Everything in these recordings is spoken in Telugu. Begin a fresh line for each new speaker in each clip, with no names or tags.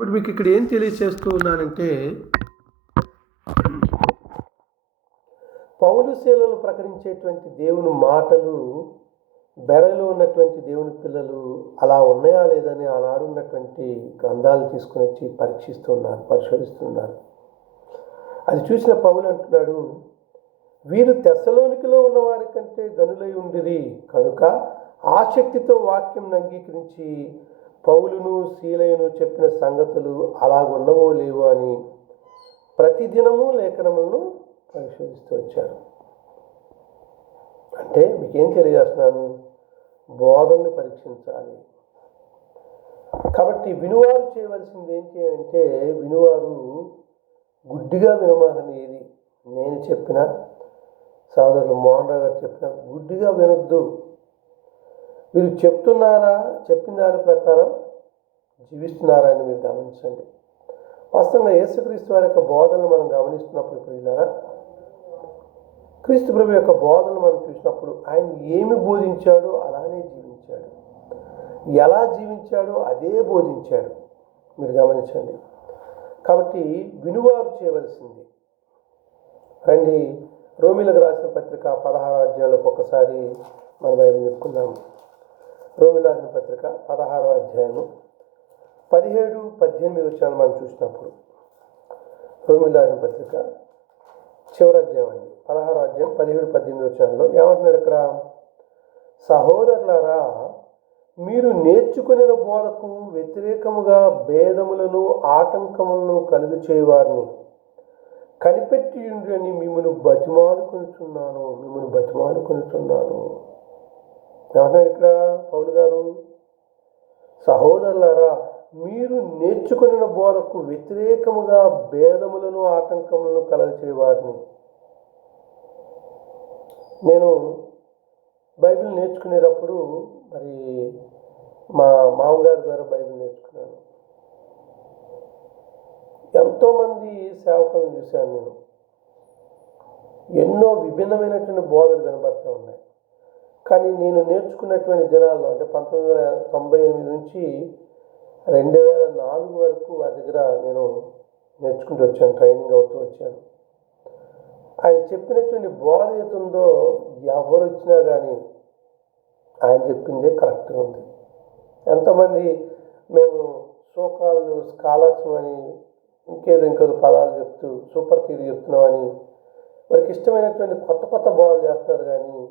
ఇప్పుడు మీకు ఇక్కడ ఏం తెలియచేస్తూ ఉన్నానంటే పౌలు శీలలు ప్రకటించేటువంటి దేవుని మాటలు బెరలో ఉన్నటువంటి దేవుని పిల్లలు అలా ఉన్నాయా లేదని ఆనాడు ఉన్నటువంటి గ్రంథాలు తీసుకుని వచ్చి పరీక్షిస్తున్నారు పరిశోధిస్తున్నారు. అది చూసిన పౌలు అంటున్నాడు వీరు తెసలోనికిలో ఉన్నవారి కంటే గనులై ఉండిరి కనుక ఆసక్తితో వాక్యం అంగీకరించి పౌలును శీలయును చెప్పిన సంగతులు అలాగున్నవో లేవో అని ప్రతిదినము లేఖనములను పరిశోధిస్తూ వచ్చారు అంటే మీకేం తెలియజేస్తున్నాను? బోధనను పరీక్షించాలి. కాబట్టి వినువారు చేయవలసింది ఏంటి అంటే వినువారు గుడ్డిగా వినమానేది నేను చెప్పిన సోదరులు మోహన్ రావు గారు చెప్పిన గుడ్డిగా వినొద్దు. మీరు చెప్తున్నారా చెప్పిన దాని ప్రకారం జీవిస్తున్నారా అని మీరు గమనించండి. వాస్తవంగా యేసుక్రీస్తు వారి యొక్క బోధనలు మనం గమనిస్తున్నప్పుడు ప్రియులారా క్రీస్తు ప్రభు యొక్క బోధనలు మనం చూసినప్పుడు ఆయన ఏమి బోధించాడో అలానే జీవించాడు. ఎలా జీవించాడో అదే బోధించాడు. మీరు గమనించండి. కాబట్టి వినువారు చేయవలసింది. రండి రోమిలకు రాసిన పత్రిక పదహారు అధ్యాయులకు ఒకసారి మన బైబిల్ చెప్పుకుందాము. రోమిల పత్రిక పదహారవ అధ్యాయము పదిహేడు పద్దెనిమిది వచ్చాను మనం చూసినప్పుడు. రోమిల పత్రిక చివరి అధ్యాయం అండి. పదహారో అధ్యాయం పదిహేడు పద్దెనిమిది వచ్చాలలో ఏమంటున్నాడు ఇక్కడ? సహోదరులారా మీరు నేర్చుకునే బోధకు వ్యతిరేకముగా భేదములను ఆటంకములను కలుగు చేయవారిని. కనిపెట్టి అని మిమ్మల్ని బతిమాలుకొనుచున్నాను మిమ్మల్ని బతిమాలుకొనుచున్నాను. ఏమంటున్నాడు ఇక్కడ పౌలు గారు సహోదరులారా మీరు నేర్చుకున్న బోధకు వ్యతిరేకముగా భేదములను ఆటంకములను కలగచేవారిని నేను బైబిల్ నేర్చుకునేటప్పుడు మరి మా మామగారి ద్వారా బైబిల్ నేర్చుకున్నాను. ఎంతోమంది సేవకులను చూశాను నేను. ఎన్నో విభిన్నమైనటువంటి బోధలు వినబడుతూ ఉన్నాయి. కానీ నేను నేర్చుకున్నటువంటి దినాల్లో అంటే పంతొమ్మిది వందల తొంభై ఎనిమిది నుంచి రెండు వేల నాలుగు వరకు వారి దగ్గర నేను నేర్చుకుంటూ వచ్చాను ట్రైనింగ్ అవుతూ వచ్చాను. ఆయన చెప్పినటువంటి బోధ ఏతుందో ఎవరు వచ్చినా కానీ ఆయన చెప్పిందే కరెక్ట్గా ఉంది. ఎంతమంది మేము సోకాళ్ళు స్కాలర్స్ అని ఇంకేదో ఇంకేదో పదాలు చెప్తూ సూపర్ థియరీ చెప్తున్నామని వారికి ఇష్టమైనటువంటి కొత్త కొత్త బోధలు చేస్తున్నారు కానీ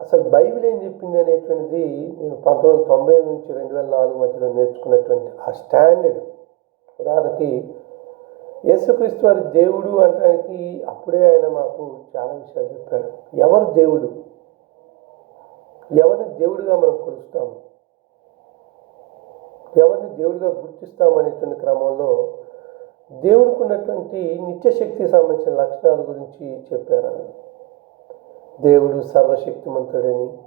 అసలు బైబిల్ ఏం చెప్పింది అనేటువంటిది నేను పంతొమ్మిది వందల తొంభై నుంచి రెండు వేల నాలుగు మధ్యలో నేర్చుకున్నటువంటి ఆ స్టాండర్డ్. ఉదాహరణకి యేసుక్రీస్తు వారి దేవుడు అంటానికి అప్పుడే ఆయన మాకు చాలా విషయాలు చెప్పాడు. ఎవరు దేవుడు? ఎవరిని దేవుడిగా మనం కొలుస్తాము? ఎవరిని దేవుడిగా గుర్తిస్తాం అనేటువంటి క్రమంలో దేవునికి ఉన్నటువంటి నిత్యశక్తికి సంబంధించిన లక్షణాల గురించి చెప్పారు దేవుడు సర్వశక్తిమంతుడని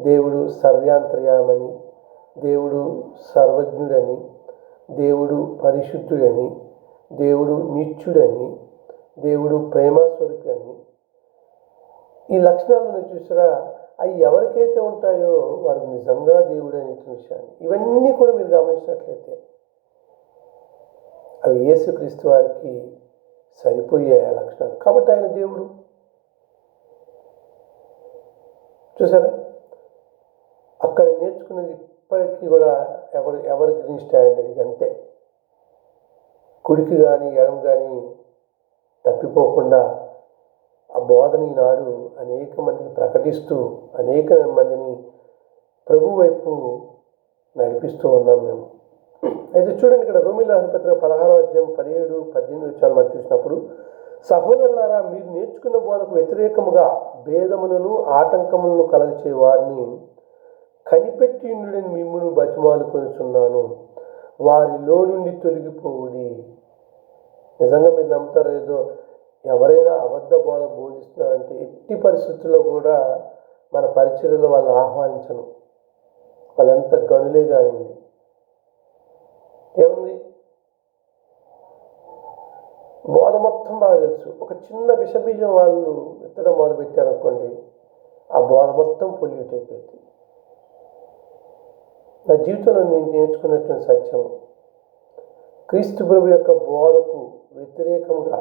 దేవుడు సర్వాంతర్యామని దేవుడు సర్వజ్ఞుడని దేవుడు పరిశుద్ధుడని దేవుడు నిత్యుడని దేవుడు ప్రేమస్వరూపి అని ఈ లక్షణాలను చూసారా? అవి ఎవరికైతే ఉంటాయో వారు నిజంగా దేవుడు అని విషయాన్ని ఇవన్నీ కూడా మీరు గమనించినట్లయితే అవి యేసుక్రీస్తు వారికి సరిపోయే లక్షణాలు. కాబట్టి ఆయన దేవుడు. చూసారా? అక్కడ నేర్చుకున్నది ఇప్పటికీ కూడా ఎవరు ఎవరి గ్రీన్ స్టాండర్డ్ అంతే. కుడికి కానీ ఎడం కానీ తప్పిపోకుండా ఆ బోధన ఈనాడు అనేక మందిని ప్రకటిస్తూ అనేక మందిని ప్రభు వైపు నడిపిస్తూ ఉన్నాం మేము. అయితే చూడండి ఇక్కడ రోమిల పత్రిక పదహారో అధ్యాయం పదిహేడు పద్దెనిమిది వచ్చాలు మనం చూసినప్పుడు సహోదరులారా మీరు నేర్చుకున్న బోధకు వ్యతిరేకముగా భేదములను ఆటంకములను కలగచే వారిని కనిపెట్టి ఉండుడని మిమ్మల్ని బతిమాలు కొనుచున్నాను వారిలో నుండి తొలగిపోవుడి. నిజంగా మీరు నమ్ముతారో ఏదో ఎవరైనా అబద్ధ బోధ బోధిస్తున్నారంటే ఎట్టి పరిస్థితుల్లో కూడా మన పరిచర్యలో వాళ్ళని ఆహ్వానించను. వాళ్ళంత గనులే కానివ్వండి. ఏముంది? బోధ మొత్తం బాగా తెలుసు. ఒక చిన్న విషబీజం వాళ్ళు విత్తడం మొదలు పెట్టారనుకోండి ఆ బోధ మొత్తం పొల్యూట్ అయిపోయింది. నా జీవితంలో నేను నేర్చుకున్నటువంటి సత్యం క్రీస్తు ప్రభు యొక్క బోధకు వ్యతిరేకంగా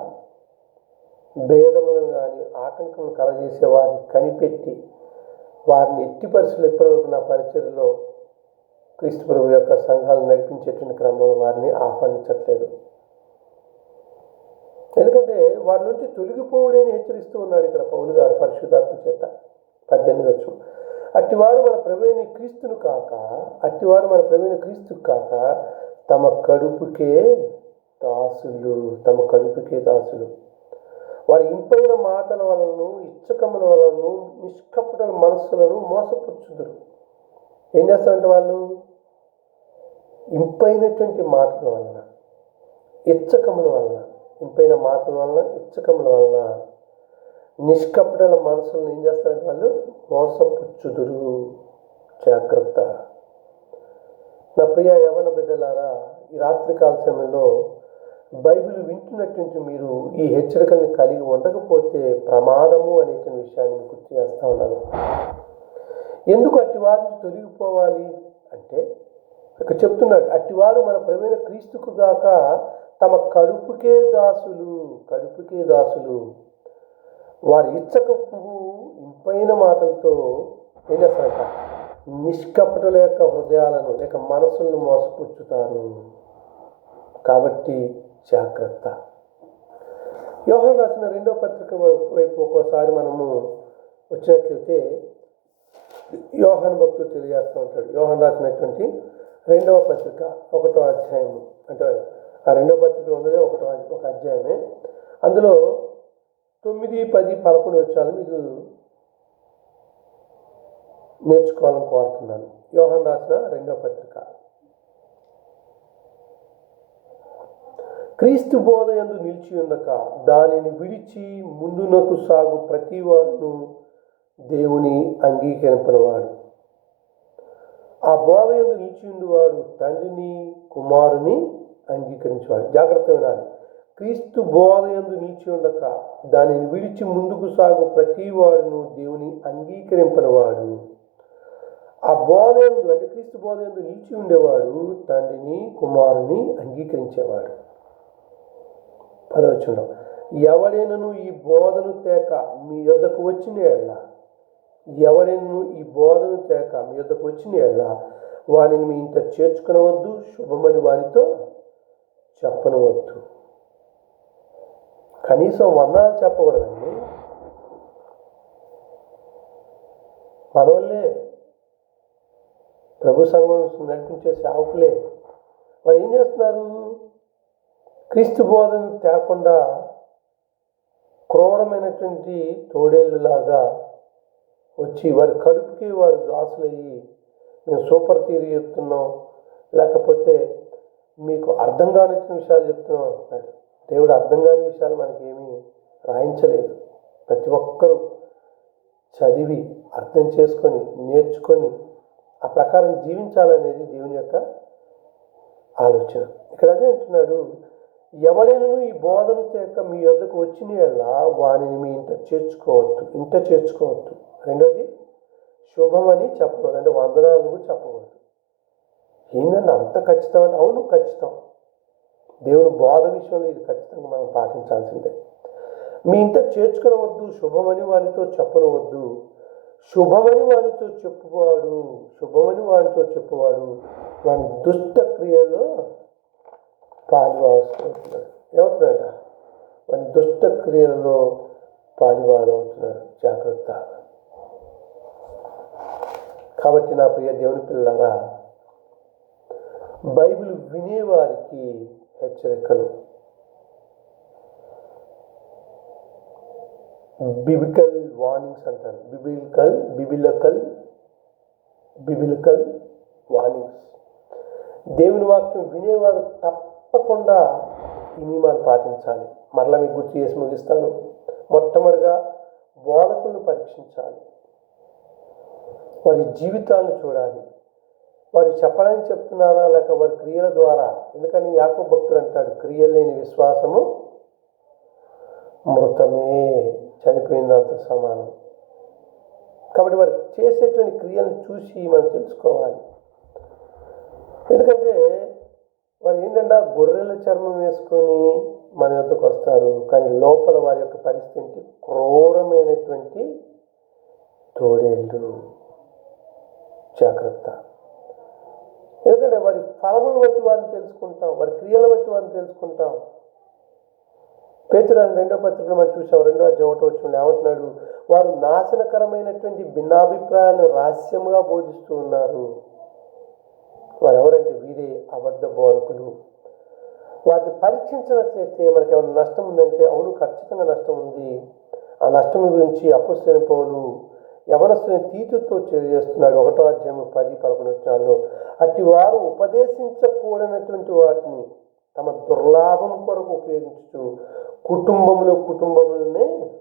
భేదములను కానీ ఆటంకములు కలగజేసే వారిని కనిపెట్టి వారిని ఎట్టి పరిస్థితులు ఇప్పటివరకు నా పరిచర్లో క్రీస్తు ప్రభు యొక్క సంఘాలు నడిపించేటువంటి క్రమంలో వారిని ఆహ్వానించట్లేదు. ఎందుకంటే వారి నుంచి తొలగిపోవుడని హెచ్చరిస్తూ ఉన్నాడు ఇక్కడ పౌలు గారు పరిశుద్ధాత్మ చేత. పద్దెనిమిది వచ్చు అట్టివారు మన ప్రవీణ క్రీస్తును కాక అట్టివారు మన ప్రవీణ క్రీస్తు కాక తమ కడుపుకే దాసులు తమ కడుపుకే దాసులు. వారి ఇంపైన మాటల వలన ఇచ్చకముల వలన నిష్కపటల మనస్సులను మోసపుచ్చుదురు. ఏం చేస్తారంటే వాళ్ళు? ఇంపైనటువంటి మాటల వలన ఇచ్చకముల వలన. ఇంపైన మాటల వలన ఇచ్చకముల వలన నిష్కపటల మనసులను ఏం చేస్తారంటే వాళ్ళు? మోసపుచ్చుదురు. జాగ్రత్త. నా ప్రియ యవన బిడ్డలారా ఈ రాత్రికాల సమయంలో బైబిల్ వింటున్నటువంటి మీరు ఈ హెచ్చరికల్ని కలిగి ఉండకపోతే ప్రమాదము అనేటువంటి విషయాన్ని మీకు గుర్తు చేస్తా ఉన్నాను. ఎందుకు అట్టి తొలగిపోవాలి? అంటే ఇక్కడ చెప్తున్నాడు అట్టివారు మన ప్రవీణ క్రీస్తుకు గాక తమ కడుపుకే దాసులు కడుపుకే దాసులు. వారి ఇచ్చకపు ఇంపైన మాటలతో ఏం చేస్తారంట నిష్కపటుల యొక్క హృదయాలను లేక మనసులను మోసపుచ్చుతారు. కాబట్టి జాగ్రత్త. యోహన్ రాసిన రెండో పత్రిక వైపు ఒక్కోసారి మనము వచ్చినట్లయితే యోహన్ భక్తుడు తెలియజేస్తూ ఉంటాడు. యోహన్ రాసినటువంటి రెండవ పత్రిక ఒకటో అధ్యాయం అంటే ఆ రెండో పత్రిక ఉన్నది ఒకటో ఒక అధ్యాయమే. అందులో తొమ్మిది పది పదకొండు వచ్చాలు మీకు నేర్చుకోవాలని కోరుతున్నాను. యోహన్ రాసిన రెండో పత్రిక. క్రీస్తు బోధ ఎందు నిలిచి ఉండక దానిని విడిచి ముందునకు సాగు ప్రతి వాడును దేవుని అంగీకరింపనివాడు. ఆ బోధ ఎందు నిలిచి ఉండివాడు తండ్రిని కుమారుని అంగీకరించేవాడు. జాగ్రత్త వినాలి. క్రీస్తు బోధ ఎందు నిలిచి ఉండక దానిని విడిచి ముందుకు సాగు ప్రతివాడును దేవుని అంగీకరింపనివాడు. ఆ బోధ ఎందు అంటే క్రీస్తు బోధ ఎందు నిలిచి ఉండేవాడు తండ్రిని కుమారుని అంగీకరించేవాడు. పదవచనం. ఎవడైనను ఈ బోధను తేక మీ యొద్దకు వచ్చిన ఎడల. ఎవడైనను ఈ బోధను తేక మీ యొద్దకు వచ్చిన ఎడల. వానిని మీ ఇంత చేర్చుకునవద్దు. శుభమని వానితో చెప్పనవద్దు. కనీసం వందనాలు చెప్పకూడదండి. మనోళ్ళే ప్రభు సంఘం నడిపించే సేవకులే. మరి ఏం చేస్తున్నారు? క్రీస్తు బోధన తేకుండా క్రూరమైనటువంటి తోడేళ్ళులాగా వచ్చి వారి కడుపుకి వారు దాసులయ్యి మేము సూపర్ థియరీ చెప్తున్నాం లేకపోతే మీకు అర్థం కానిచ్చిన విషయాలు చెప్తున్నాం అంటున్నాడు. దేవుడు అర్థం కాని విషయాలు మనకి ఏమీ రాయించలేదు. ప్రతి ఒక్కరూ చదివి అర్థం చేసుకొని నేర్చుకొని ఆ ప్రకారం జీవించాలనేది దేవుని యొక్క ఆలోచన. ఇక్కడ అదే అంటున్నాడు ఎవడైనా ఈ బోధన చేక మీ వద్దకు వచ్చిన ఎలా వానిని మీ ఇంట చేర్చుకోవద్దు ఇంట చేర్చుకోవద్దు. రెండోది శుభమని చెప్పకూడదు. అంటే వందనాలు చెప్పకూడదు. ఏంటంటే అంత ఖచ్చితం అంటే అవును ఖచ్చితం. దేవుని బోధ విషయంలో ఇది ఖచ్చితంగా మనం పాటించాల్సిందే. మీ ఇంట చేర్చుకునవద్దు శుభమని వారితో చెప్పనవద్దు. శుభమని వారితో చెప్పువాడు శుభమని వారితో చెప్పువాడు వాని దుష్ట క్రియలో పాలివారు అవుతున్నాడు ఏమవుతున్నాడట వారి దుష్ట క్రియలలో పాలివారు జాగ్రత్త. కాబట్టి నా ప్రియ దేవుని పిల్లరా బైబిల్ వినేవారికి హెచ్చరికలు. బిబికల్ వార్నింగ్స్ అంటారు. బిబిలికల్ బిబిలకల్ బిబిలికల్ వార్నింగ్స్ దేవుని వాక్యం వినేవారు తప్పకుండా ఈ నియమాలు పాటించాలి. మరలా మీకు గుర్తు చేసి ముగిస్తాను. మొట్టమొదటిగా బోధకులను పరీక్షించాలి. వారి జీవితాలను చూడాలి. వారు చెప్పడానికి చెప్తున్నారా లేక వారి క్రియల ద్వారా? ఎందుకని యాకో భక్తుడు అంటాడు క్రియలు లేని విశ్వాసము మృతమే చనిపోయినంత సమానం. కాబట్టి వారు చేసేటువంటి క్రియలను చూసి మనం తెలుసుకోవాలి. ఎందుకంటే వారు ఏంటంటే గొర్రెల చర్మం వేసుకొని మన యొద్దకు వస్తారు. కానీ లోపల వారి యొక్క పరిస్థితి క్రూరమైనటువంటి తోడేళ్ళు. జాగ్రత్త. ఎందుకంటే వారి ఫలములు బట్టి వారిని తెలుసుకుంటాం వారి క్రియలు బట్టి వారిని తెలుసుకుంటాం. పేతురాని రెండో పత్రికలు మనం చూసాం రెండో అధ్యాయం ఒకటో ఏమంటున్నాడు? వారు నాశనకరమైనటువంటి భిన్నాభిప్రాయాలను రహస్యంగా బోధిస్తూ ఉన్నారు. వారు ఎవరంటే వీరే అబద్ధ బోధకులు. వాటిని పరీక్షించినట్లయితే మనకి ఏమైనా నష్టం ఉందంటే అవును ఖచ్చితంగా నష్టం ఉంది. ఆ నష్టం గురించి అపుస్తైన పౌలు యవనస్తుని తీతుతో తెలియజేస్తున్నాడు ఒకటో అధ్యాయం పది పదకొండు వచ్చినాల్లో అట్టి వారు ఉపదేశించకూడనటువంటి వాటిని తమ దుర్లాభం కొరకు ఉపయోగించుతూ కుటుంబంలో కుటుంబములనే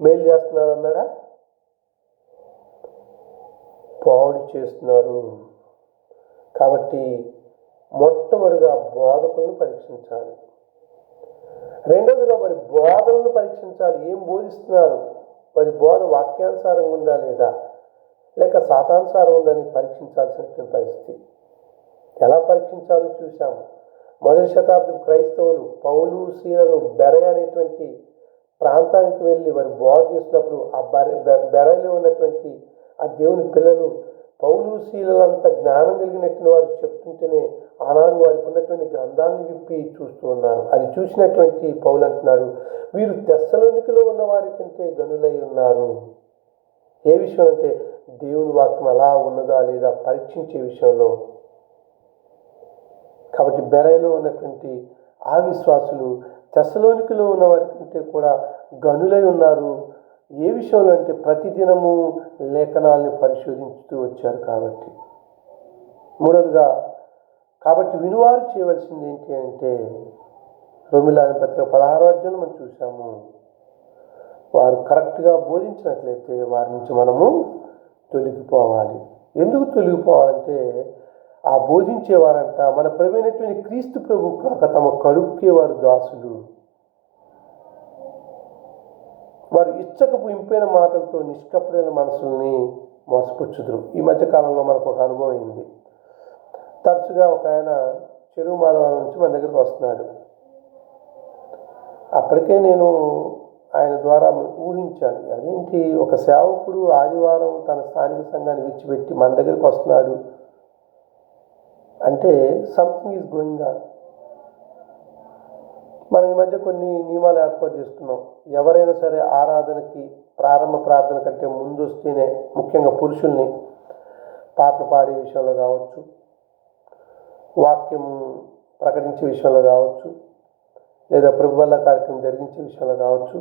మేలు చేస్తున్నారు అన్నాడా పాడు చేస్తున్నారు. కాబట్టి మొట్టమొదటిగా బోధకులను పరీక్షించాలి. రెండవదిగా మరి బోధనను పరీక్షించాలి. ఏం బోధిస్తున్నారు? మరి బోధ వాక్యానుసారంగా ఉందా లేదా? లేక సాతానుసారం ఉందని పరీక్షించాల్సినటువంటి పరిస్థితి. ఎలా పరీక్షించాలో చూసాము మొదటి శతాబ్దం క్రైస్తవులు పౌలు సీనలు బెరయ అనేటువంటి ప్రాంతానికి వెళ్ళి వారు బోధ చేసినప్పుడు ఆ బెర బెరలో ఉన్నటువంటి ఆ దేవుని పిల్లలు పౌలుశీలంత జ్ఞానం కలిగినట్టు వారు చెప్తుంటేనే ఆనాడు వారికి ఉన్నటువంటి గ్రంథాన్ని విప్పి చూస్తూ ఉన్నారు. అది చూసినటువంటి పౌలు అంటున్నాడు వీరు తెస్సలోనికిలో ఉన్న వారి కంటే గనులై ఉన్నారు. ఏ విషయం అంటే దేవుని వాక్యం అలా ఉన్నదా లేదా పరీక్షించే విషయంలో. కాబట్టి బెరయలో ఉన్నటువంటి ఆ విశ్వాసులు తెసలోనికలో ఉన్న వారి కంటే కూడా గనులై ఉన్నారు. ఏ విషయంలో అంటే ప్రతిదినము లేఖనాల్ని పరిశోధించుతూ వచ్చారు కాబట్టి. మూడవదిగా కాబట్టి వినువారు చేయవలసింది ఏంటి అంటే రోమిలాని పత్రిక పదహారో అధ్యాయంలో మనం చూసాము వారు కరెక్ట్గా బోధించినట్లయితే వారి నుంచి మనము తొలగిపోవాలి. ఎందుకు తొలగిపోవాలంటే ఆ బోధించేవారంట మన ప్రవీణటువంటి క్రీస్తు ప్రభు కాక తమ కడుపుకే వారు దాసులు. వారు ఇచ్చకపు ఇంపైన మాటలతో నిష్కపడైన మనసుల్ని మోసపుచ్చుదురు. ఈ మధ్యకాలంలో మనకు ఒక అనుభవం అయింది. తరచుగా ఒక ఆయన చెరువు మాధవరం నుంచి మన దగ్గరికి వస్తున్నాడు. అప్పటికే నేను ఆయన ద్వారా ఊహించాను. అదేంటి? ఒక సేవకుడు ఆదివారం తన స్థానిక సంఘాన్ని విడిచిపెట్టి మన దగ్గరికి వస్తున్నాడు. అంటే సంథింగ్ ఈజ్ గోయింగ్ ఆన్ మనం ఈ మధ్య కొన్ని నియమాలు ఏర్పాటు చేస్తున్నాం. ఎవరైనా సరే ఆరాధనకి ప్రారంభ ప్రార్థన కంటే ముందు వస్తేనే ముఖ్యంగా పురుషుల్ని పాటలు పాడే విషయంలో కావచ్చు వాక్యం ప్రకటించే విషయంలో కావచ్చు లేదా ప్రభువల్ల కార్యక్రమం జరిగించే విషయంలో కావచ్చు.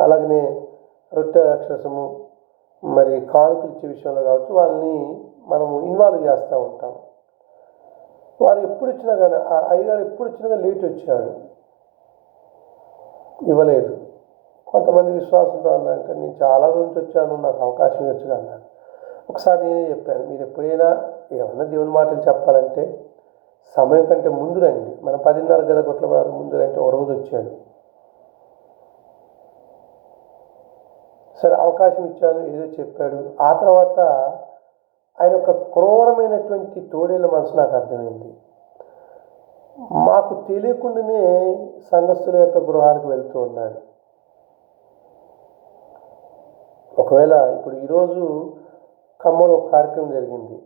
అలాగనే రొట్టె అక్షరసము మరి కానుకలు ఇచ్చే విషయంలో కావచ్చు వాళ్ళని మనము ఇన్వాల్వ్ చేస్తూ ఉంటాం. వారు ఎప్పుడు ఇచ్చినా కానీ ఆ అయ్యగారు ఎప్పుడు ఇచ్చినా కానీ లేట్ వచ్చాడు. ఇవ్వలేదు. కొంతమంది విశ్వాసంతో అన్నారంటే నేను చాలా దూరం నుంచి వచ్చాను నాకు అవకాశం ఇవ్వచ్చు అన్నాను ఒకసారి నేనే చెప్పాను మీరు ఎప్పుడైనా ఏమన్నా దేవుని మాటలు చెప్పాలంటే సమయం కంటే ముందు రండి. మనం పదిన్నర గద కొట్ల వారు ముందు రంటే ఒక రోజు వచ్చాడు. సరే అవకాశం ఇచ్చాను ఏదో చెప్పాడు. ఆ తర్వాత ఆయన యొక్క క్రూరమైనటువంటి తోడేల మనసు నాకు అర్థమైంది. మాకు తెలియకుండానే సంఘస్థుల యొక్క గృహాలకు వెళ్తూ ఉన్నాడు. ఒకవేళ ఇప్పుడు ఈరోజు ఖమ్మంలో ఒక కార్యక్రమం జరిగింది.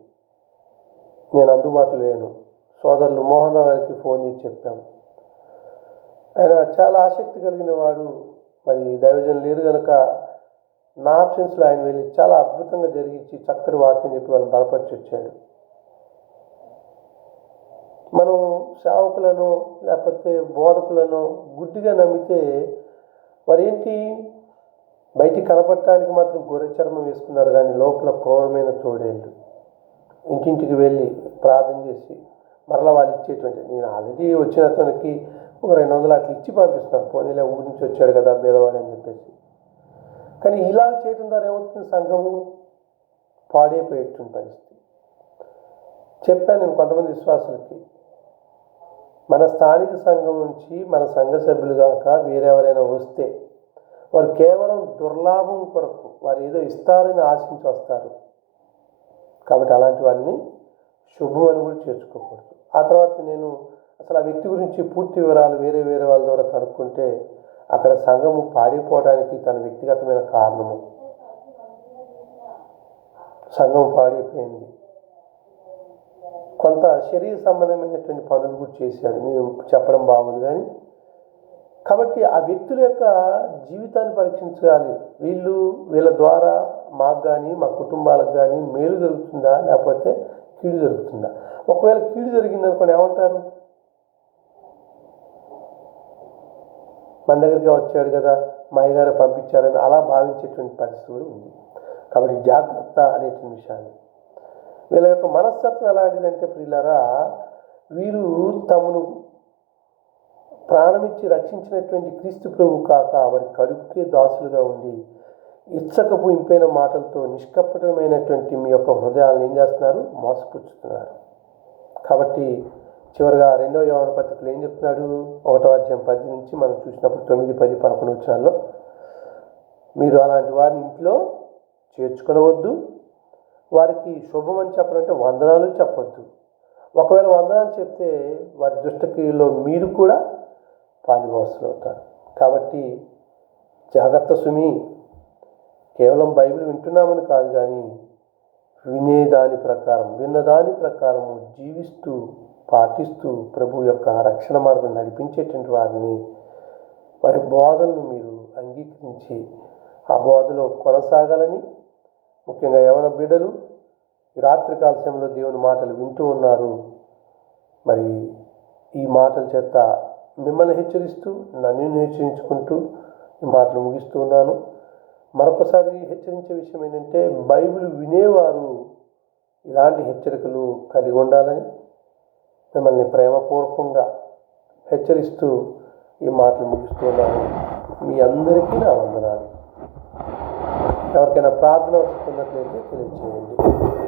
నేను అందుబాటులో లేను. సోదరులు మోహన్ రావు గారికి ఫోన్ చేసి చెప్పాం. ఆయన చాలా ఆసక్తి కలిగిన వాడు. మరి దైవజనం లేరు కనుక నా ఆప్షన్స్లో ఆయన వెళ్ళి చాలా అద్భుతంగా జరిగించి చక్కటి వాక్యం చెప్పి వాళ్ళని బలపరిచి వచ్చాడు. మనం సేవకులను లేకపోతే బోధకులను గుడ్డిగా నమ్మితే వారు ఏంటి బయటికి కనపడటానికి మాత్రం గొర్రె చర్మం వేసుకున్నారు కానీ లోపల క్రూరమైన తోడేళ్ళు. ఇంటింటికి వెళ్ళి ప్రార్థన చేసి మరలా వాళ్ళు ఇచ్చేటువంటి నేను ఆల్రెడీ వచ్చిన అతనికి ఒక రెండు వందలు అట్లా ఇచ్చి పంపిస్తున్నాను. పోనీలే ఊరి నుంచి వచ్చాడు కదా పేదవాడు అని చెప్పేసి. కానీ ఇలా చేయడం ద్వారా ఏమవుతుంది? సంఘము పాడైపోయేటువంటి పరిస్థితి. చెప్పాను నేను కొంతమంది విశ్వాసులకి మన స్థానిక సంఘం నుంచి మన సంఘ సభ్యులు కాక వేరెవరైనా వస్తే వారు కేవలం దుర్లాభం కొరకు వారు ఏదో ఇస్తారని ఆశించి వస్తారు. కాబట్టి అలాంటి వారిని శుభం అని కూడా చేర్చుకోకూడదు. ఆ తర్వాత నేను అసలు ఆ వ్యక్తి గురించి పూర్తి వివరాలు వేరే వేరే వాళ్ళ ద్వారా కనుక్కుంటే అక్కడ సంఘము పాడైపోవడానికి తన వ్యక్తిగతమైన కారణము. సంఘం పాడైపోయింది. కొంత శరీర సంబంధమైనటువంటి పనులు కూడా చేశాడు. నేను చెప్పడం బాగుంది కానీ కాబట్టి ఆ వ్యక్తుల యొక్క జీవితాన్ని పరీక్షించాలి. వీళ్ళు వీళ్ళ ద్వారా మాకు కానీ మా కుటుంబాలకు కానీ మేలు జరుగుతుందా? లేకపోతే కీడు జరుగుతుందా? ఒకవేళ కీడు జరిగిందనుకోని ఏమంటారు? మన దగ్గరికి వచ్చాడు కదా మా అయ్యగారు పంపించారని అలా భావించేటువంటి పరిస్థితి కూడా ఉంది. కాబట్టి జాగ్రత్త అనేటువంటి విషయాన్ని. వీళ్ళ యొక్క మనస్తత్వం ఎలాంటిదంటే ప్రియులరా వీరు తమను ప్రాణమిచ్చి రక్షించినటువంటి క్రీస్తు ప్రభు కాక వారి కడుపుకే దాసులుగా ఉండి ఇచ్చకపు ఇంపైన మాటలతో నిష్కపటమైనటువంటి మీ యొక్క హృదయాలను ఏం చేస్తున్నారు? మోసపుచ్చుతున్నారు. కాబట్టి చివరిగా రెండవ యవన పత్రికలు ఏం చెప్తున్నాడు? ఒకటో అధ్యాయం పది నుంచి మనం చూసినప్పుడు తొమ్మిది పది పదకొండు వచ్చాల్లో మీరు అలాంటి వారిని ఇంట్లో చేర్చుకొనవద్దు. వారికి శుభం అని చెప్పడంటే వందనాలు చెప్పొద్దు. ఒకవేళ వందనాలు చెప్తే వారి దుష్టక్రియలో మీరు కూడా పాలిభాసులు అవుతారు. కాబట్టి జాగ్రత్త సుమి. కేవలం బైబిల్ వింటున్నామని కాదు కానీ వినేదాని ప్రకారం విన్నదాని ప్రకారము జీవిస్తూ పాటిస్తూ ప్రభు యొక్క రక్షణ మార్గం నడిపించేటువంటి వారిని వారి బోధలను మీరు అంగీకరించి ఆ బోధలో కొనసాగాలని ముఖ్యంగా యవన బిడ్డలు ఈ రాత్రికాల సమయంలో దేవుని మాటలు వింటూ ఉన్నారు. మరి ఈ మాటల చేత మిమ్మల్ని హెచ్చరిస్తూ నన్ను హెచ్చరించుకుంటూ ఈ మాటలు ముగిస్తూ ఉన్నాను. మరొకసారి హెచ్చరించే విషయం ఏంటంటే బైబిల్ వినేవారు ఇలాంటి హెచ్చరికలు కలిగి ఉండాలని మిమ్మల్ని ప్రేమపూర్వకంగా హెచ్చరిస్తూ ఈ మాటలు ముగిస్తున్నాను. మీ అందరికీ నా వందనాలు. ఎవరికైనా ప్రార్థన వస్తున్నట్లయితే తెలియజేయండి